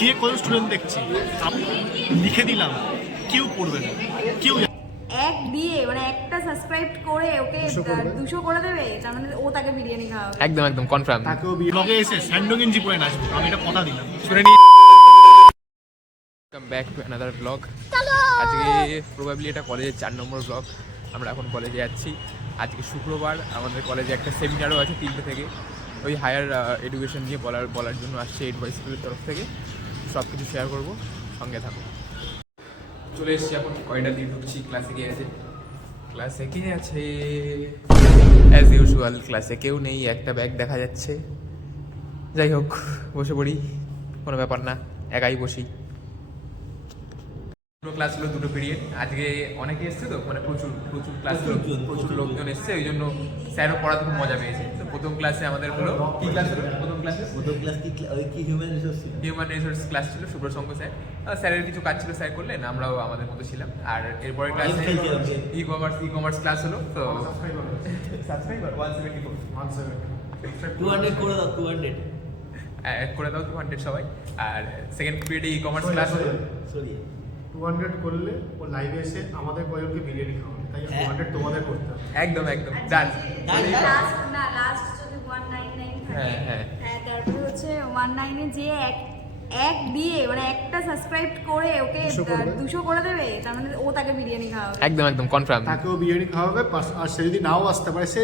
যে কোনো স্টুডেন্ট দেখছি লিখে দিলাম, কেউ পড়বে না, কেউ এক দিয়ে মানে একটা সাবস্ক্রাইব করে ওকে 200 করে দেবে, তার মানে ও তাকে বিরিয়ানি খাওয়াবে। একদম একদম কনফার্ম। তাকেও ব্লগে এসে স্যান্ডো গেঞ্জি পরে নাচবো, আমি এটা কথা দিলাম। শুনে নি। Welcome back to another blog. আজকে প্রবাবলি এটা কলেজের 4 নম্বর ব্লগ। আমরা এখন কলেজে যাচ্ছি। আজকে শুক্রবার, আমাদের কলেজে একটা সেমিনারও আছে 3টে থেকে, ওই হায়ার এডুকেশন নিয়ে বলার জন্য আসছে এডভাইস স্কুলের তরফ থেকে। সব কিছু শেয়ার করবো, সঙ্গে থাকো। চলে এসেছি এখন, কয়টা দিয়ে ঢুকছি। ক্লাসে কে আছে? ক্লাসে কে আছে? অ্যাজ ইউজুয়াল ক্লাসে কেউ নেই, একটা ব্যাগ দেখা যাচ্ছে। যাই হোক, বসে পড়ি, কোনো ব্যাপার না, একাই বসি। দুটো ক্লাস হলো, 2টো পিরিয়ড। আজকে অনেকে এসছে তো, মানে প্রচুর ক্লাস হলো, প্রচুর লোকজন এসছে, ওই জন্য স্যারও পড়াতে খুব মজা পেয়েছে। তো প্রথম ক্লাসে আমাদের হলো কি ক্লাস হলো? প্রথম ক্লাস কি হিউম্যান রিসোর্স ক্লাস ছিল, সুব্রসঙ্গ স্যার। স্যারের কিছু কাজ ছিল, স্যার করলেন, আমরাও আমাদের মতো ছিলাম। আর এরপরে ক্লাসে ই কমার্স ক্লাস হলো। তো সাবস্ক্রাইবার 200 করে দাও, 200 করে দাও 200 সবাই। আর সেকেন্ড পিরিয়ডে ই কমার্স ক্লাস হলো। সরি 200 করলে ও লাইভে এসে আমাদের কয়েকজনকে বিরিয়ানি খাওয়াবে, তাই 200 তোমাদের করতে হবে। একদম একদম ডান। লাস্ট যদি 199 থাকে, হ্যাঁ হ্যাঁ, তারপর হচ্ছে 19 এ যে এক দিয়ে মানে একটা সাবস্ক্রাইব করে ওকে 200 করে দেবে, তার মানে ও তাকে বিরিয়ানি খাওয়াবে। একদম একদম কনফার্ম। তাকেও বিরিয়ানি খাওয়াবে, আর সে যদি নাও আসতে পারে, সে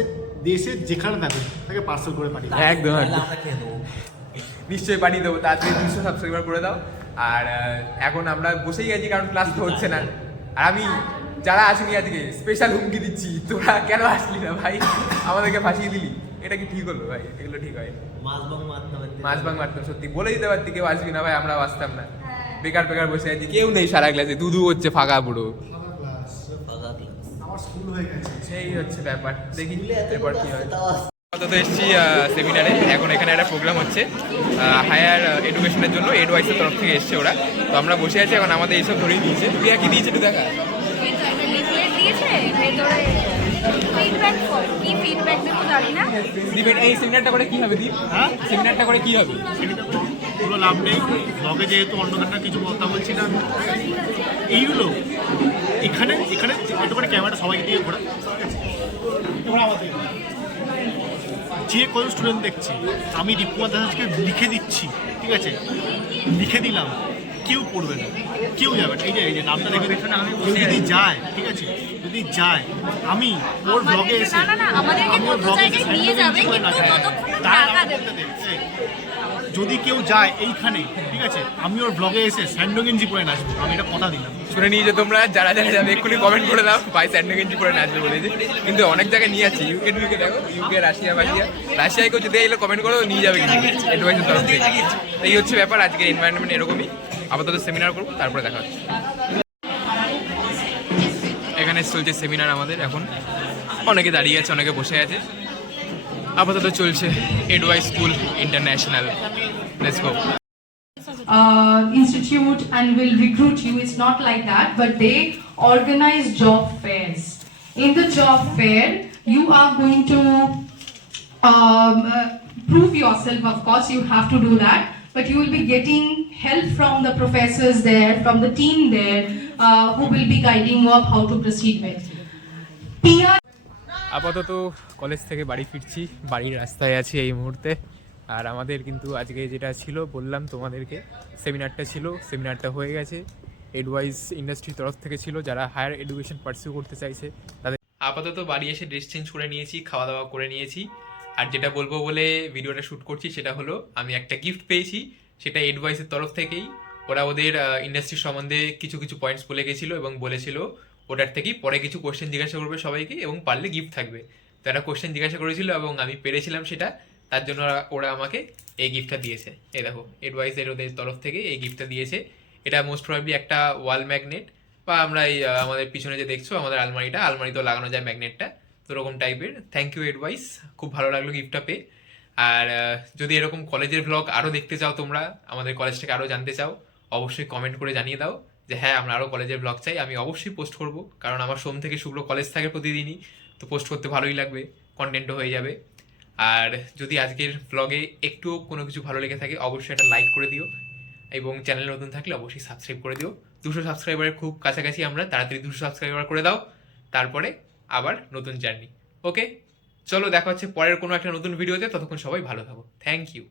দেশে যেখানে থাকবে তাকে পার্সেল করে পাঠিয়ে দেবে। একদম একদম, আমরা খেয়ে দেবো। নিশ্চয়ই পাঠিয়ে দেবো। তাড়াতাড়ি 200 সাবস্ক্রাইবার করে দাও। আর এখন আমরা বসেই আছি, কারণ ক্লাস তো হচ্ছে না। আর আমি যারা আসেনি আজকে স্পেশাল হুমকি দিচ্ছি, তোরা কেন আসলি না ভাই, আমাদেরকে ফাঁসিয়ে দিলি। এটা কি ঠিক হলো ভাই? এগুলো ঠিক হয়? মাছ ভাঙ মারতাম, সত্যি বলে দিতে পারতি কেউ আসবি না ভাই, আমরা আসতাম না। বেকার বসে আছি, কেউ নেই সারা ক্লাসে, দুধু হচ্ছে ফাঁকা পুরো। আমার স্কুল হয়ে গেছে। সেই হচ্ছে ব্যাপার, দেখি এরপর কি হয়। আপাতত এসেছি সেমিনারে। এখন এখানে একটা প্রোগ্রাম হচ্ছে হায়ার এডুকেশনের জন্য, এডভাইসের তরফ থেকে এসছে ওরা। তো আমরা বসে আছি, এখন আমাদের এইসব ধরেই দিয়েছে। প্রিয়া কি দিয়েছে একটু দেখা? এই সেমিনারটা করে কি হবে দীপ? হ্যাঁ, সেমিনারটা করে কি হবে? পুরো লাভ নেই ব্লগে, যেহেতু অন্য ঘটনা কিছু কথা বলছি না। এইগুলো এখানে একটু করে ক্যামেরা সবাইকে দিয়ে ঘোরা, যে কোনো স্টুডেন্ট দেখছি আমি দীপকুমার দাসকে লিখে দিচ্ছি, ঠিক আছে, লিখে দিলাম, কেউ পড়বে না, কেউ যাবে না। এই যে নামটা দেখে দিচ্ছি না, যদি যায়, ঠিক আছে, যদি যায় আমি ওর ব্লগে এসে আমি ওর ব্লগে এসে যদি কেউ যায় এইখানে, ঠিক আছে, আমি ওর ব্লগে এসে স্যান্ডো গেঞ্জি পরে নাচবো, আমি এটা কথা দিলাম। শুনে নিয়ে যে তোমরা যারা যাবে এক্ষুনি কমেন্ট করে দাও ভাই স্যান্ডো গেঞ্জি পরে নাচবে বলেছে। কিন্তু অনেক জায়গায় নিয়ে যাচ্ছে, ইউকে দেখো, ইউকে রাশিয়াকেও যদি এগুলো কমেন্ট করো নিয়ে যাবে কিন্তু এডভাইসের তরফ থেকে। এই হচ্ছে ব্যাপার, আজকের এনভায়রনমেন্ট এরকমই। আপাতত সেমিনার করবো, তারপরে দেখা হচ্ছে। এখানে চলছে সেমিনার আমাদের এখন, অনেকে দাঁড়িয়ে আছে, অনেকে বসে আছে। আপাতত চলছে advice school international. Let's go. Institute and will recruit you. It's not like that, but they organize job fairs. In the job fair, you are going to prove yourself. Of course, you have to do that, but you will be getting help from the professors there, from the team there, who will be guiding you up how to proceed with. PR. আপাতত college থেকে বাড়ি ফিরছি, বাড়ির রাস্তায় আছি এই মুহূর্তে। আর আমাদের কিন্তু আজকে যেটা ছিল বললাম তোমাদেরকে, সেমিনারটা ছিল, সেমিনারটা হয়ে গেছে। এডভাইস ইন্ডাস্ট্রির তরফ থেকে ছিল, যারা হায়ার এডুকেশন পার্সিউ করতে চাইছে তাদের। আপাতত বাড়ি এসে ড্রেস চেঞ্জ করে নিয়েছি, খাওয়া দাওয়া করে নিয়েছি। আর যেটা বলবো বলে ভিডিওটা শ্যুট করছি সেটা হলো, আমি একটা গিফট পেয়েছি, সেটা এডভাইসের তরফ থেকেই। ওরা ওদের ইন্ডাস্ট্রি সম্বন্ধে কিছু পয়েন্টস বলে গেছিলো এবং বলেছিল ওটার থেকেই পরে কিছু কোশ্চেন জিজ্ঞাসা করবে সবাইকে, এবং পারলে গিফট থাকবে। তো একটা কোশ্চেন জিজ্ঞাসা করেছিল এবং আমি পেরেছিলাম সেটা, তার জন্য ওরা আমাকে এই গিফটটা দিয়েছে। এই দেখো, এডভাইসের ওদের তরফ থেকে এই গিফটটা দিয়েছে। এটা মোস্ট প্রবাবলি একটা ওয়াল ম্যাগনেট, বা আমরা এই আমাদের পিছনে যে দেখছো আমাদের আলমারিতেও লাগানো যায় ম্যাগনেটটা, তো ওরকম টাইপের। থ্যাংক ইউ এডভাইস, খুব ভালো লাগলো গিফটটা পেয়ে। আর যদি এরকম কলেজের ব্লগ আরও দেখতে চাও, তোমরা আমাদের কলেজটাকে আরও জানতে চাও, অবশ্যই কমেন্ট করে জানিয়ে দাও যে হ্যাঁ আমরা আরও কলেজের ব্লগ চাই। আমি অবশ্যই পোস্ট করব, কারণ আমার সোম থেকে শুক্র কলেজ থাকে প্রতিদিনই, তো পোস্ট করতে ভালোই লাগবে, কন্টেন্টও হয়ে যাবে। আর যদি আজকের ব্লগে একটুও কোনো কিছু ভালো লেগে থাকে, অবশ্যই একটা লাইক করে দিও। এবং চ্যানেল নতুন থাকলে অবশ্যই সাবস্ক্রাইব করে দিও। 200 সাবস্ক্রাইবারের খুব কাছাকাছি আমরা, তাড়াতাড়ি 200 সাবস্ক্রাইবার করে দাও, তারপরে আবার নতুন জার্নি। ওকে, চলো দেখা হচ্ছে পরের কোনো একটা নতুন ভিডিওতে, ততক্ষণ সবাই ভালো থাকো। Thank you.